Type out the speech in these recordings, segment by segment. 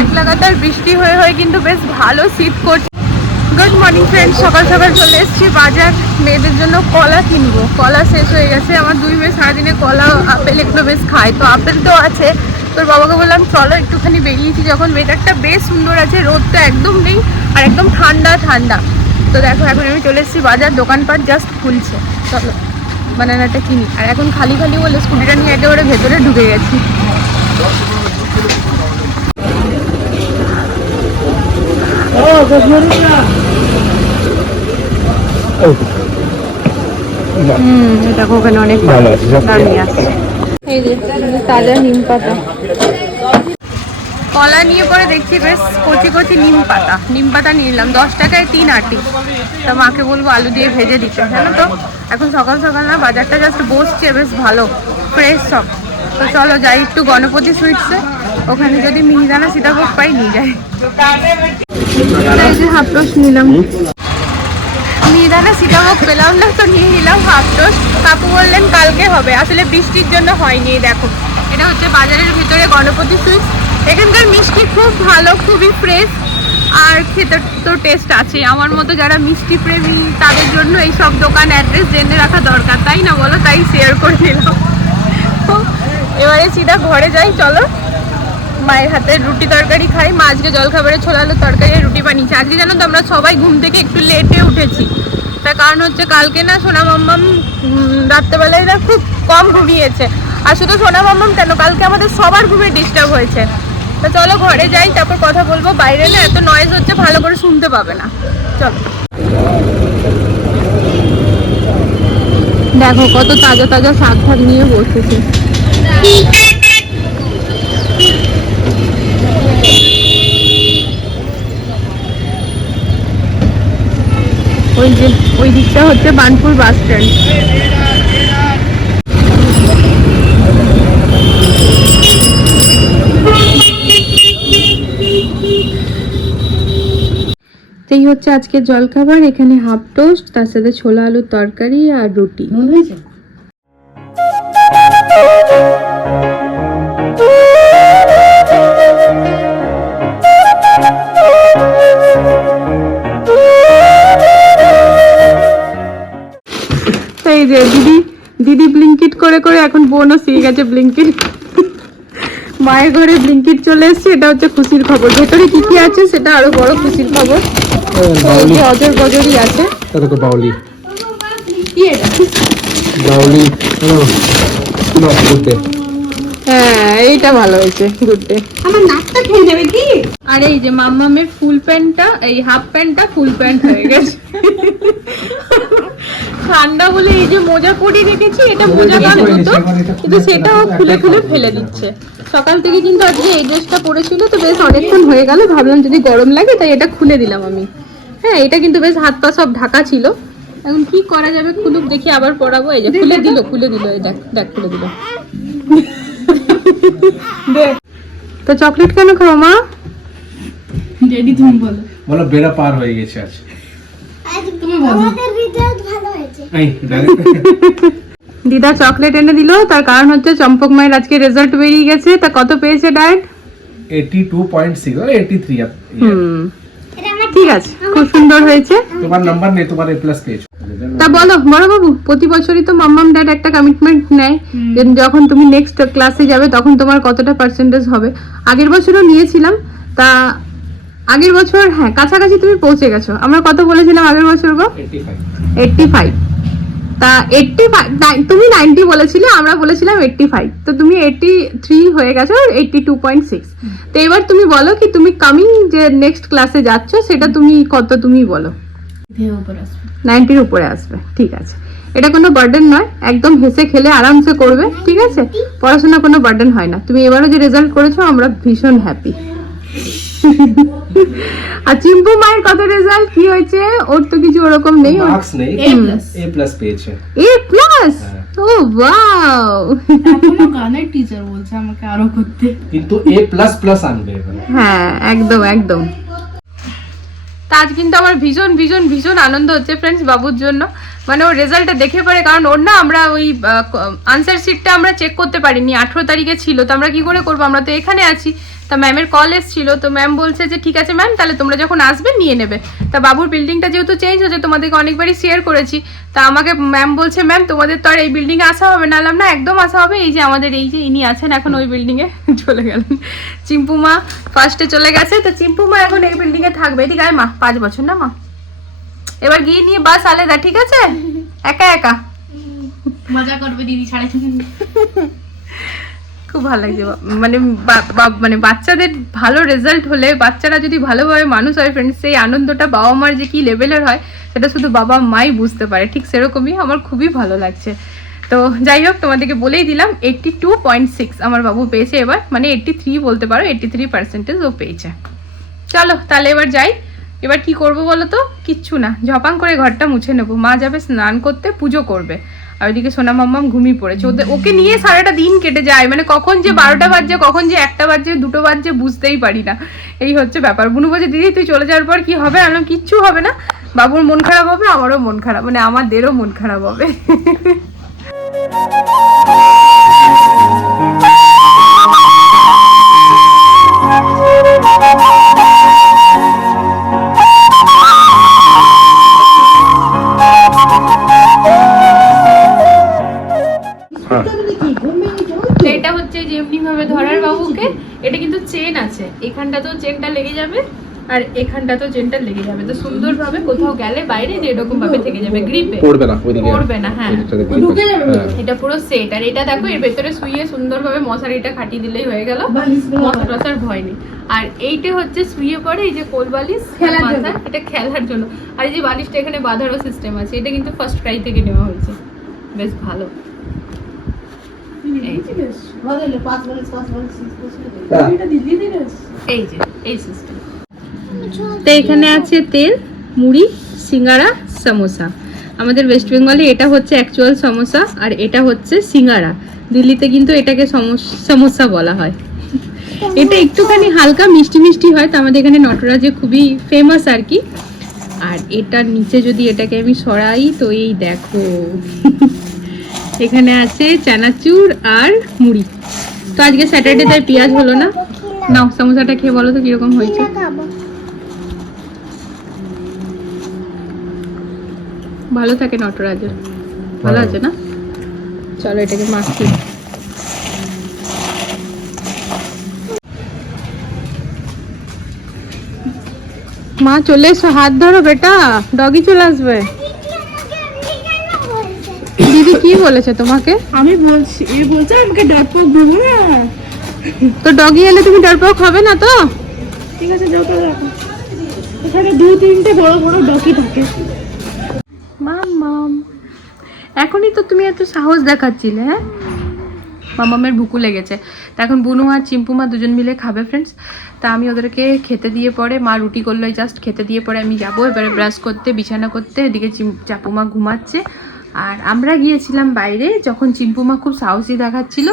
এক লাগাতার বৃষ্টি হয়ে হয়ে কিন্তু বেশ ভালো শীত করছে। গুড মর্নিং ফ্রেন্ড সকাল সকাল চলে এসেছি বাজার। মেয়েদের জন্য কলা কিনবো। কলা শেষ হয়ে গেছে। আমার দুই মেয়ে সারাদিনে কলা, আপেল এগুলো বেশ খায়। তো আপেল তো আছে। তোর বাবাকে বললাম, চলো একটুখানি বেরিয়েছি যখন ওয়েদারটা বেশ সুন্দর আছে, রোদ তো একদম নেই আর একদম ঠান্ডা ঠান্ডা। তো দেখো, এখন আমি চলে এসেছি বাজার। দোকানপাট জাস্ট খুলছে। চলো বানানাটা কিনি। আর এখন খালি খালি বলে স্কুটিটা নিয়ে একেবারে ভেতরে ঢুকে গেছি হুম এটা ওখানে অনেক ভালো আছে, সব দামি আছে এই যে তাজা নিম পাতা কলা নিয়ে পরে দেখছি বেশ কচি কচি নিম পাতা। নিম পাতা নিলাম দশ টাকায় তিন আটি। তা মাকে বলব আলু দিয়ে ভেজে দিতে জানো তো? এখন সকাল সকাল না বাজারটা জাস্ট বসছে বেশ ভালো ফ্রেশ সব। তো চলো যাই একটু গণপতি সুইটসে ওখানে যদি মিহিদানা সীতাভোগ পাই নিয়ে যাই। যে হাফ নিলাম। মিহিদানা সীতাভোগ পেলাম না, তো নিয়ে নিলাম হাফ কাকু বললেন কালকে হবে, আসলে বৃষ্টির জন্য হয়নি দেখো এটা হচ্ছে বাজারের ভিতরে গণপতি সুইটস। এখানকার মিষ্টি খুব ভালো, খুবই ফ্রেশ আর খেতে তো টেস্ট আছে। আমার মতো যারা মিষ্টি প্রেমী, তাদের জন্য এই সব দোকান অ্যাড্রেস জেনে রাখা দরকার। তাই না বলো? তাই শেয়ার করে দিলাম তো এবারে সিধা ঘরে যাই, চলো। মায়ের হাতে রুটি তরকারি খাই। মা আজকে জলখাবারে ছোলা আলুর তরকারি রুটি বানিয়েছি। আজকে জানো তো আমরা সবাই ঘুম থেকে একটু লেটে উঠেছি। তার কারণ হচ্ছে কালকে না সোনা মাম্মাম রাত্রেবেলায় না খুব কম ঘুমিয়েছে। আর শুধু সোনা মাম্মাম কেন? কালকে আমাদের সবার ঘুমে ডিস্টার্ব হয়েছে। তা চলো ঘরে যাই, তারপর কথা বলব। বাইরে না এত নয়েজ হচ্ছে, ভালো করে শুনতে পাবে না। চলো। দেখো কত তাজা তাজা শাক ফাক নিয়ে বসেছে। ওই যে, ওই দিকটা হচ্ছে বানপুর বাস স্ট্যান্ড। এই হচ্ছে আজকে জলখাবার, এখানে হাফ টোস্ট তার সাথে ছোলা আলুর তরকারি আর রুটি। তো যে দিদি দিদি ব্লিঙ্কিট করে করে এখন বোনও শিখে গেছে ব্লিঙ্কিট মায়ের ঘরে ব্লিঙ্কিট চলে এসেছে এটা হচ্ছে খুশির খবর। ভেতরে কি কি আছে সেটা আরও বড় খুশির খবর। তো এই যে অজর গজরই আছে। বাউলি। কি এটা? বাউলি। হ্যাঁ এইটা ভালো হয়েছে গুড ডে আমার নাকটা খেয়ে যাবে কি? আর এই যে মাম্মামের ফুল প্যান্টটা এই হাফ প্যান্টটা ফুল প্যান্ট হয়ে গেছে। ঠান্ডা বলে এই যে মোজা পরিয়ে রেখেছি এটা মোজা গান হতো কিন্তু সেটাও খুলে খুলে ফেলে দিচ্ছে। সকাল থেকে কিন্তু আজকে এই ড্রেসটা পরেছিল তো বেশ অনেকক্ষণ হয়ে গেল ভাবলাম যদি গরম লাগে তাই এটা খুলে দিলাম আমি। হ্যাঁ এটা কিন্তু বেশ হাত পা সব ঢাকা ছিল। এখন কি করা যাবে খুলুক দেখি আবার পরাবো এই যে খুলে দিল খুলে দিল এই দেখ দেখ খুলে দিল। তো চকলেট কেন খাও মা? ডেডি তুমি বলো। বলো বেড়া পার হয়ে গেছে আজ। তুমি বলো আমাদের রেজাল্ট ভালো দিদা। চকলেট এনে দিল তার কারণ হচ্ছে চম্পক মায়ের আজকে রেজাল্ট বেরিয়ে গেছে তা কত পেয়েছে সিক্স এইটি থ্রি হুম। এটা আমার ঠিক আছে খুব সুন্দর হয়েছে। তোমার নাম্বার নেই তোমার এ প্লাস পেয়েছ। তা বলো বড় বাবু প্রতি বছরই তো মাম্মাম ড্যাড একটা কমিটমেন্ট নেয়। যে যখন তুমি নেক্সট ক্লাসে যাবে তখন তোমার কতটা পার্সেন্টেজ হবে। আগের বছরও নিয়েছিলাম তা আগের বছর হ্যাঁ কাছাকাছি তুমি পৌঁছে গেছো। আমরা কত বলেছিলাম আগের বছর গো? এইটটি ফাইভ তা এইটটি ফাইভ তুমি নাইনটি বলেছিলে আমরা বলেছিলাম এইটটি ফাইভ তো তুমি এইটটি থ্রি হয়ে গেছো এইটটি টু পয়েন্ট সিক্স তো এবার তুমি বলো কি তুমি কামিং যে নেক্সট ক্লাসে যাচ্ছ সেটা তুমি কত তুমি বলো? নাইনটির উপরে আসবে। ঠিক আছে। এটা কোনো বার্ডেন নয় একদম হেসে খেলে আরামসে করবে ঠিক আছে? পড়াশোনা কোনো বার্ডেন হয় না। তুমি এবারও যে রেজাল্ট করেছ আমরা ভীষণ হ্যাপি আর চিম্পু মায়ের কত রেজাল্ট কি হয়েছে? ওর তো কিছু ওরকম নেই। মার্কস নেই। এ প্লাস এ প্লাস পেয়েছে। এ প্লাস হ্যাঁ। ও ওয়াও এখনও গানের টিচার বলছে আমাকে আরও করতে। কিন্তু এ প্লাস প্লাস আনবে হ্যাঁ একদম একদম। তা আজ কিন্তু আমার ভীষণ ভীষণ ভীষণ আনন্দ হচ্ছে ফ্রেন্ডস বাবুর জন্য। মানে ওর রেজাল্টটা দেখে পরে, কারণ ওর না আমরা ওই আনসার শিটটা আমরা চেক করতে পারিনি, আঠেরো তারিখে ছিল, তো আমরা কি করে করব? আমরা তো এখানে আছি। তা ম্যামের কল এসেছিল, তো ম্যাম বলছে যে, ঠিক আছে ম্যাম তাহলে তোমরা যখন আসবে, নিয়ে নেবে। তা বাবুর বিল্ডিংটা যেহেতু চেঞ্জ হচ্ছে তোমাদেরকে অনেকবারই শেয়ার করেছি। তা আমাকে ম্যাম বলছে ম্যাম তোমাদের তো আর এই বিল্ডিংয়ে আসা হবে না। না, একদম আসা হবে। এই যে আমাদের, এই যে ইনি আছেন এখন ওই বিল্ডিংয়ে চলে গেলেন। চিম্পুমা ফার্স্টে চলে গেছে, তো চিম্পুমা এখন এই বিল্ডিংয়ে থাকবে। এদিকে মা, পাঁচ বছর না মা? এবার গিয়ে নিয়ে বাস আলাদা ঠিক আছে? একা একা। মজা করবে দিদি তিন খুব ভালো লাগছে। মানে মানে বাচ্চাদের ভালো রেজাল্ট হলে বাচ্চারা যদি ভালোভাবে মানুষ হয় ফ্রেন্ডস সেই আনন্দটা বাবা মার যে কি লেভেলের হয় সেটা শুধু বাবা মাই বুঝতে পারে। ঠিক সেরকমই আমার খুবই ভালো লাগছে। তো যাই হোক তোমাদেরকে বলেই দিলাম এইট্টি টু পয়েন্ট সিক্স আমার বাবু পেয়েছে এবার। মানে এইট্টি থ্রি বলতে পারো এইট্টি থ্রি পার্সেন্টেজ ও পেয়েছে। চলো তাহলে এবার যাই। এবার কি করব বলো তো? কিচ্ছু না। ঝপাং করে ঘরটা মুছে নেব। মা যাবে স্নান করতে, পুজো করবে। আর ওইদিকে সোনা মাম্মাম ঘুমিয়ে পড়েছে। ওদের ওকে নিয়ে সারাটা দিন কেটে যায়। মানে কখন যে বারোটা বাজছে, কখন যে একটা বাজছে, দুটো বাজছে, বুঝতেই পারি না। এই হচ্ছে ব্যাপার। বুনু বলছে দিদি, তুই চলে যাওয়ার পর কি হবে? আমি কিচ্ছু হবে না। বাবুর মন খারাপ হবে, আমারও মন খারাপ। মানে আমাদেরও মন খারাপ হবে। হচ্ছে যেমনি ভাবে ধরার বাবুকে এটা কিন্তু চেন আছে। এখানটাতেও চেনটা লেগে যাবে আর এখানটাতেও চেনটা লেগে যাবে। তো সুন্দরভাবে কোথাও গেলে বাইরে যে এরকম ভাবে থেকে যাবে গ্রিপে পড়বে না ওইদিকে। পড়বে না, হ্যাঁ। আছে। হ্যাঁ। এটা পুরো সেট আর এটা দেখো এর ভেতরে শুয়ে সুন্দরভাবে মশারিটা খাটিয়ে দিলেই হয়ে গেল। মশা টসার ভয় নেই। আর এইটা হচ্ছে শুয়ে পড়ে এই যে কোল বালিশ খেলার মাথা, জন্য। এটা খেলার জন্য। আর এই যে বালিশটা এখানে বাঁধারও সিস্টেম আছে। এটা কিন্তু ফার্স্ট ক্রাই থেকে নেওয়া হয়েছে। বেশ ভালো। এই যে এই যে এই সিস্টেম তো এখানে আছে তেল মুড়ি সিঙ্গারা সমোসা। আমাদের ওয়েস্ট বেঙ্গলে এটা হচ্ছে অ্যাকচুয়াল সমোসা আর এটা হচ্ছে সিঙ্গারা। দিল্লিতে কিন্তু এটাকে সমস- সমোসা বলা হয়। এটা একটুখানি হালকা মিষ্টি মিষ্টি হয় তো আমাদের এখানে নটরাজে খুবই ফেমাস আর কি। আর এটার নিচে যদি এটাকে আমি সরাই তো এই দেখো। এখানে আছে চানাচুর আর মুড়ি। তো আজকে স্যাটারডে তাই পেঁয়াজ হলো না? নাও সমোসাটা খেয়ে বলো তো কীরকম হয়েছে। ভালো থাকে নটরাজের ভালো আছে না? চলো এটাকে মাখি মা চলে এসো। হাত ধরো বেটা। ডগি চলে আসবে। বলেছে তোমাকে? আমি বলছি এ বলছে আমাকে ডটপক দেবো না। তো ডগি এলে তুমি ডরপক হবে না তো? ঠিক আছে যত রাখো। এখানে দু তিনটে বড় বড় ডকি থাকে। মাম মাম। এখনই তো তুমি এত সাহস দেখাচ্ছিলে হ্যাঁ? মামামের ভুকু লেগেছে। তা এখন বুনু আর চিম্পুমা দুজন মিলে খাবে ফ্রেন্ডস তা আমি ওদেরকে খেতে দিয়ে পরে মা রুটি করল জাস্ট খেতে দিয়ে পরে আমি যাব। এবারে ব্রাশ করতে বিছানা করতে এদিকে চাপুমা ঘুমাচ্ছে। আর আমরা গিয়েছিলাম বাইরে যখন চিম্পুমা খুব সাহসী দেখাচ্ছিল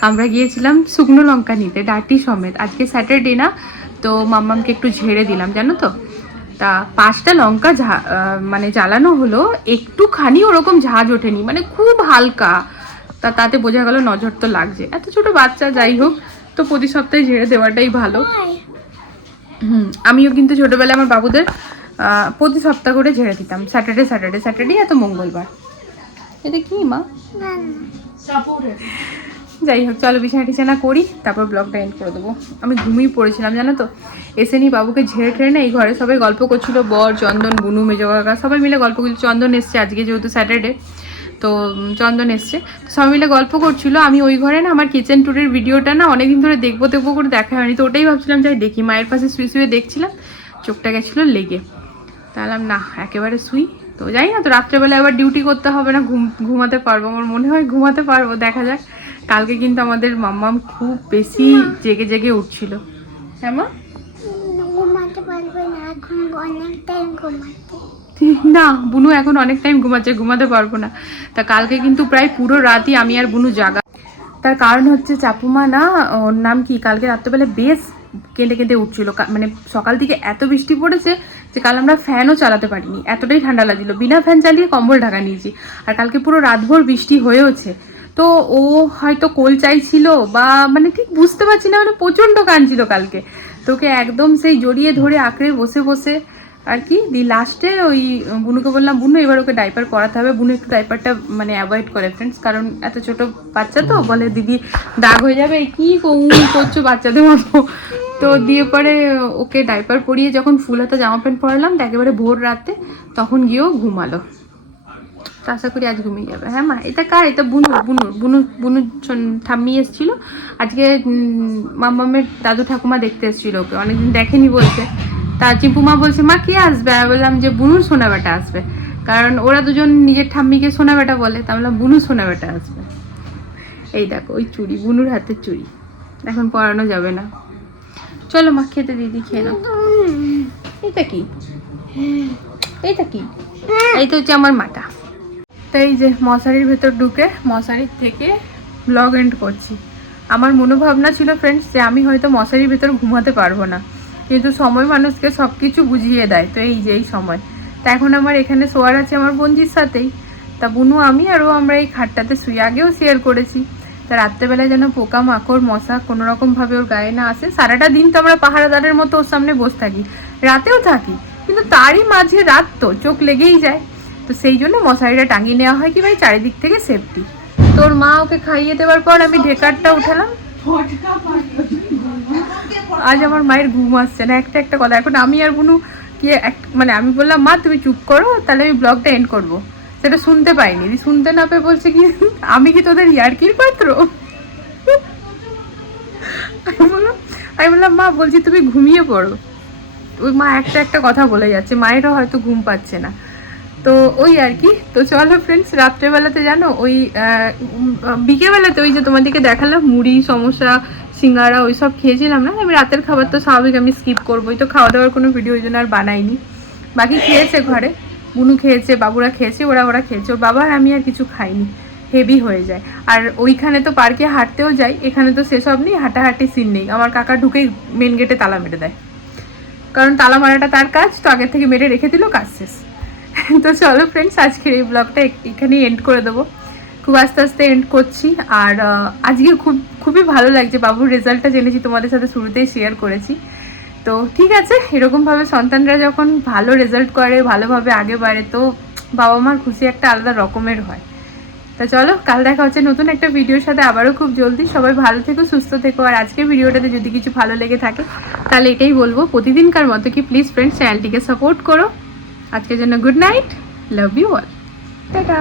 আমরা গিয়েছিলাম শুকনো লঙ্কা নিতে ডাটি সমেত। আজকে স্যাটারডে না তো মাম্মামকে একটু ঝেড়ে দিলাম জানো তো? তা পাঁচটা লঙ্কা ঝা- মানে জ্বালানো হলো একটুখানি ওরকম ঝাঁজ ওঠেনি মানে খুব হালকা। তা তাতে বোঝা গেল নজর তো লাগছে। এত ছোট বাচ্চা যাই হোক তো প্রতি সপ্তাহে ঝেড়ে দেওয়াটাই ভালো। হুম আমিও কিন্তু ছোটবেলায় আমার বাবুদের প্রতি সপ্তাহ করে ঝেড়ে দিতাম। স্যাটারডে স্যাটারডে স্যাটারডে এত মঙ্গলবার। এটা কি মা? যাই হোক চলো বিছানা টিছানা করি তারপর ব্লগটা এন্ড করে দেবো। আমি ঘুমিয়ে পড়েছিলাম জানো তো? এসে নি বাবুকে ঝেড়ে ঠেড়ে না এই ঘরে সবাই গল্প করছিল বর চন্দন বুনু মেজো কাকা সবাই মিলে গল্প করছিল। চন্দন এসছে আজকে যেহেতু স্যাটারডে তো চন্দন এসছে। তো সবাই মিলে গল্প করছিল। আমি ওই ঘরে না আমার কিচেন ট্যুরের ভিডিওটা না অনেকদিন ধরে দেখব দেখব করে দেখা হয়নি তো ওটাই ভাবছিলাম যাই দেখি। মায়ের পাশে শুয়ে শুয়ে দেখছিলাম চোখটা গেছিল লেগে। তাহলে না একেবারে শুই। তো যাই না তো রাত্রেবেলা এবার ডিউটি করতে হবে না ঘুম ঘুমাতে পারব। আমার মনে হয় ঘুমাতে পারব দেখা যাক। কালকে কিন্তু আমাদের মাম্মাম খুব বেশি জেগে জেগে উঠছিল। হ্যাঁ মা না বুনু এখন অনেক টাইম ঘুমাচ্ছে ঘুমাতে পারব না। তা কালকে কিন্তু প্রায় পুরো রাতই আমি আর বুনু জাগা তার কারণ হচ্ছে চাপুমা না ওর নাম কি? কালকে রাত্রেবেলা বেশ কেঁদে কেঁদে উঠছিল। মানে সকাল থেকে এত বৃষ্টি পড়েছে যে কাল আমরা ফ্যানও চালাতে পারিনি। এতটাই ঠান্ডা লাগছিল। বিনা ফ্যান চালিয়ে কম্বল ঢাকা নিয়েছি। আর কালকে পুরো রাতভর বৃষ্টি হয়েওছে। তো ও হয়তো কোল চাইছিল বা মানে ঠিক বুঝতে পারছি না মানে প্রচণ্ড কাঁদছিল কালকে। তোকে একদম সেই জড়িয়ে ধরে আঁকড়ে বসে বসে আর কি? দি লাস্টে ওই বুনুকে বললাম বুনু এবার ওকে ডাইপার করাতে হবে। বুনু একটু ডাইপারটা মানে অ্যাভয়েড করে ফ্রেন্ডস কারণ এত ছোট বাচ্চা তো বলে দিদি দাগ হয়ে যাবে কি কৌ- করছ বাচ্চাদের মতো? তো দিয়ে পরে ওকে ডাইপার পরিয়ে যখন ফুল হাতা জামা প্যান্ট পরালাম তো একেবারে ভোর রাতে তখন গিয়েও ঘুমালো। তো আশা করি আজ ঘুমিয়ে যাবে। হ্যাঁ মা এটা কার? এটা বুনু বুনু বুনু বুনু ঠাম্মি এসেছিল। আজকে উম, মাম্মামের দাদু ঠাকুমা দেখতে এসেছিল ওকে। অনেকদিন দেখেনি বলছে তা চিম্পুমা বলছে, মা, কে আসবে? আমি বললাম যে, বুনুর সোনা বেটা আসবে। কারণ ওরা দুজন নিজের ঠাম্মিকে সোনা বেটা বলে তা বললাম, বুনু সোনা বেটা আসবে। এই দেখো, ওই চুড়ি, বুনুর হাতের চুড়ি। এখন পরানো যাবে না। চলো মা, খেতে দিদি, খেয়ে নাও। এইটা কি? এইটা কি? এই তো হচ্ছে আমার মাটা। তো এই যে মশারির ভেতর ঢুকে মশারির থেকে ব্লগ এন্ড করছি। আমার মনোভাবনা ছিল ফ্রেন্ডস যে আমি হয়তো মশারির ভেতর ঘুমাতে পারব না। কিন্তু সময় মানুষকে সব কিছু বুঝিয়ে দেয়, তো এই যে, এই সময়। তা এখন আমার এখানে শোয়ার আছে আমার বঞ্জির সাথেই। তা বুনু, আমি আরও আমরা এই খাটটাতে শুয়ে আগেও শেয়ার করেছি। তা রাত্রেবেলায় যেন পোকা, মাকড়, মশা কোনো রকমভাবে ওর গায়ে না আসে, সারাটা দিন তো আমরা পাহারাদারের মতো ওর সামনে বসে থাকি। রাতেও থাকি, কিন্তু তারই মাঝে রাত তো, চোখ লেগেই যায়। তো সেই জন্য মশারিটা টাঙিয়ে নেওয়া হয় কি ভাই? চারিদিক থেকে সেফটি তোর মা ওকে খাইয়ে দেওয়ার পর আমি ঢেকারটা উঠালাম। আজ আমার মায়ের ঘুম আসছে না, একটা একটা কথা। এখন আমি আর বুনু কি মানে আমি বললাম, মা, তুমি চুপ করো, তাহলে আমি ব্লগটা এন্ড করব। সেটা শুনতে পাইনি। শুনতে না পেয়ে বলছে কি, আমি কি তোদের ইয়ার্কির পাত্র? আমি বললাম আমি বললাম, মা, বলছি তুমি ঘুমিয়ে পড়ো। ওই মা একটা একটা কথা বলে যাচ্ছে। মায়েরও হয়তো ঘুম পাচ্ছে না। তো ওই আর কি। তো চলো ফ্রেন্ডস রাত্রেবেলাতে জানো, ওই বিকেলবেলাতে ওই যে তোমাদেরকে দেখালাম, মুড়ি, সমোসা সিঙ্গারা ওই সব খেয়েছিলাম না। আমি রাতের খাবার তো স্বাভাবিক, আমি স্কিপ করবোই। তো খাওয়া দাওয়ার কোনো ভিডিও ওই জন্য আর বানাইনি। বাকি খেয়েছে ঘরে। বুনু খেয়েছে, বাবুরা খেয়েছে, ওরা ওরা খেয়েছে। ওর বাবা আর আমি আর কিছু খাইনি। হেভি হয়ে যায়। আর ওইখানে তো পার্কে হাঁটতেও যাই। এখানে তো সেসব নেই, হাঁটাহাঁটি সিন নেই। আমার কাকা ঢুকেই মেন গেটে তালা মেরে দেয়। কারণ তালা মারাটা তার কাজ, তো আগের থেকে মেরে রেখে দিল, কাজ শেষ। তো চলো ফ্রেন্ডস আজকের এই ব্লগটা এখানেই এন্ড করে দেবো। খুব আস্তে আস্তে এন্ড করছি। আর আজকে খুব, খুবই ভালো লাগছে। বাবুর রেজাল্টটা জেনেছি, তোমাদের সাথে শুরুতেই শেয়ার করেছি। তো ঠিক আছে, এরকমভাবে সন্তানরা যখন ভালো রেজাল্ট করে, ভালোভাবে আগে বাড়ে, তো বাবা মার খুশি একটা আলাদা রকমের হয়। তা চলো, কাল দেখা হচ্ছে নতুন একটা ভিডিওর সাথে। আবারও খুব জলদি। সবাই ভালো থেকো, সুস্থ থেকো। আর আজকের ভিডিওটাতে যদি কিছু ভালো লেগে থাকে, তাহলে এটাই বলব, প্রতিদিনকার মতো কি প্লিজ ফ্রেন্ডস চ্যানেলটিকে সাপোর্ট করো। আজকের জন্য good night love you all tata.